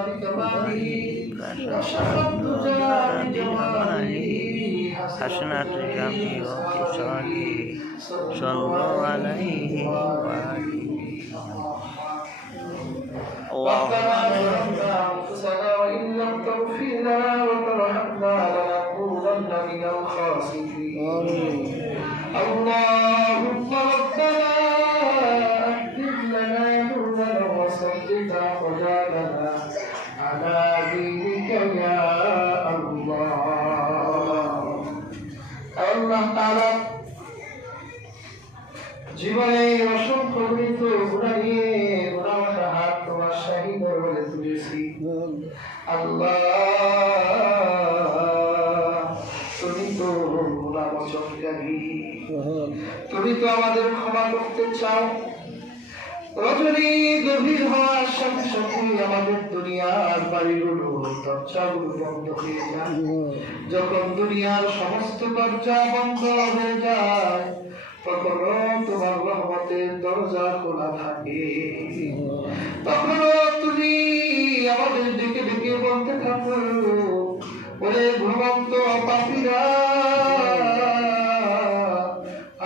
بكماله وشرف الدجى بجماله حسنة جميع خصاله صلوا عليه وآله ربنا ظلمنا أنفسنا وإن لم تغفر لنا وترحمنا لنكونن من الخاسرين اللهم ربنا أكتب لنا نورنا وثبت أقدامنا على دينك يا الله الله تعالى জীবনে অসংখ্য মৃত গুনাহ নিয়ে গুনাহটা হাত তোমার শাহী দরবারে তুলেছি আল্লাহ তুমি তো গুনাহমোচনকারী তুমি তো আমাদের ক্ষমা করতে চাও রজনী গভীর হওয়ার সাথে সাথে আমাদের দুনিয়ার বাড়িগুলো দরজাগুলো বন্ধ হয়ে যায় যখন দুনিয়ার সমস্ত দরজা বন্ধ হয়ে যায় তখনও তোমার রহমতের দরজা খোলা থাকে তখনও তুমি আমাদের ডেকে ডেকে বলতে থাকো ওরে ঘুমন্ত পাপীরা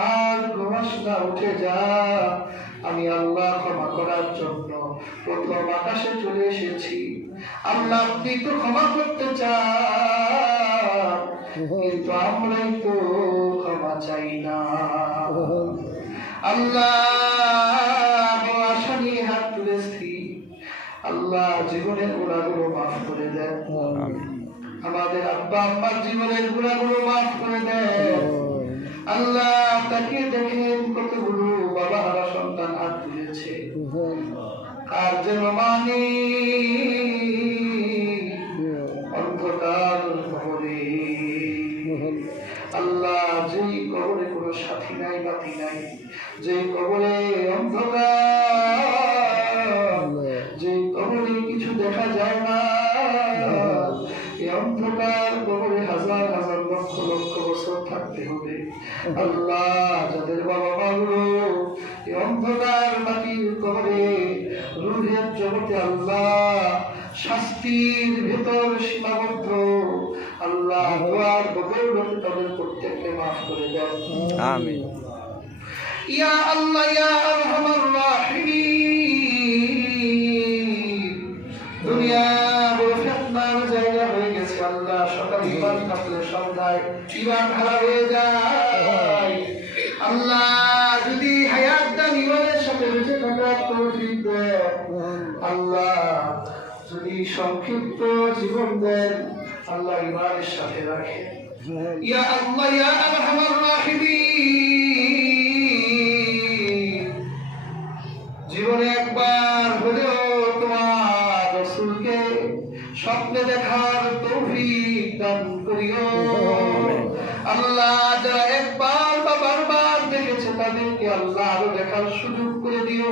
আর ঘুমাস না উঠে যা আমি আল্লাহ ক্ষমা করার জন্য প্রথম আকাশে চলে এসেছি আল্লাহ আপনি তো ক্ষমা করতে চান কিন্তু আমরাই তো ক্ষমা চাই না আল্লাহ আশা নিয়ে হাত তুলেছি আল্লাহ জীবনের গুণাগুলো মাফ করে দেন আমাদের আব্বা আম্মার জীবনের গুণাগুলো মাফ করে দেন আল্লাহ তাকে দেখেন কতগুলো বাবা হারা সন্তান হাত তুলেছে আর যেন মানে অন্ধকার কবরে আল্লাহ যেই কবরে কোনো সাথী নাই বাতি নাই যেই কবরে অন্ধকার যেই কবরে কিছু দেখা যায় না এই অন্ধকার কবরে হাজার হাজার লক্ষ লক্ষ বছর থাকতে হবে আল্লাহ যাদের বাবা মাগুলো এই অন্ধকার মাটির কবরে রুহের জগতে আল্লাহ শাস্তির ভেতর সীমাবদ্ধ আল্লাহ দোয়ার বদৌলতে তাদের প্রত্যেককে মাফ করে দেন আমিন ইয়া আল্লাহ ইয়া আরহামার রাহিমিন দুনিয়া বড় ফিতনার জায়গা হয়ে গেছে আল্লাহ সকালে ইমান থাকলে সন্ধ্যায় ইমান হারা হয়ে যায় আল্লাহ যদি হায়াত দান ইমানের সাথে বেঁচে থাকার তৌফিক দেন আল্লাহ যদি সংক্ষিপ্ত জীবন দেন আল্লাহ ইমানের সাথে রাখে ইয়া আল্লাহ ইয়া আরহামার রাহিমিন জীবনে একবার হলেও তোমার রাসূলকে স্বপ্নে দেখার তৌফিক দান করিও আল্লাহ যারা একবার বা বারবার দেখেছে তাদেরকে আল্লাহ আরো দেখার সুযোগ করে দিও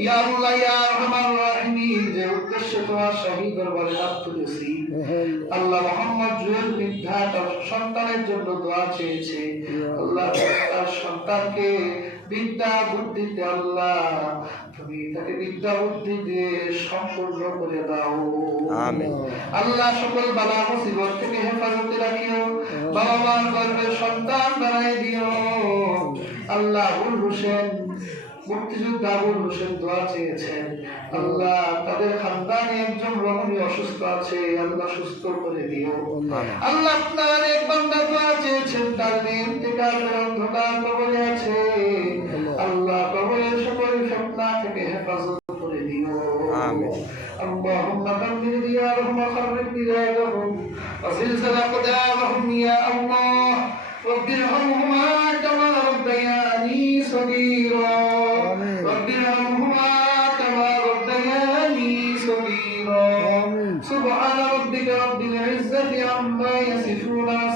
ইয়া আল্লাহ ইয়া আরহামার রাহিমিন যে উদ্দেশ্যে তোমার শাহী দরবারে হাত তুলেছি আল্লাহ মোহাম্মদ জুয়েল বৃদ্ধা তার সন্তানের জন্য দোয়া চেয়েছে আল্লাহ তার সন্তানকে বিদ্যা বুদ্ধিতে আল্লাহ তুমি তাকে বিদ্যা বুদ্ধি দিয়ে সম্পূর্ণ করে দাও আমিন আল্লাহ সকল বালা মুসিবত থেকে হেফাজতে রাখিও বাবা মার গর্ভের সন্তান বানাই দিও আল্লাহ আবুল হোসেন মুক্তিযোদ্ধা আবুল হোসেন দোয়া চেয়েছেন আল্লাহ তাদের খানদানে একজন রমণী অসুস্থ আছে আল্লাহ সুস্থ করে দিও আল্লাহ আপনার এক বান্দা দোয়া চেয়েছেন তার মেয়ে ইন্তেকালের অন্ধকার কবরে আছে আল্লাহ কবরের সকল ফিতনা থেকে হেফাজত করে দিও আমিন اللهم دمر ديارهم وخرب بلادهم وزلزل أقدامهم يا الله رب ارحمهما كما ربياني صغيرا رب ارحمهما كما ربياني صغيرا سبحان ربك رب العزة عما يصفون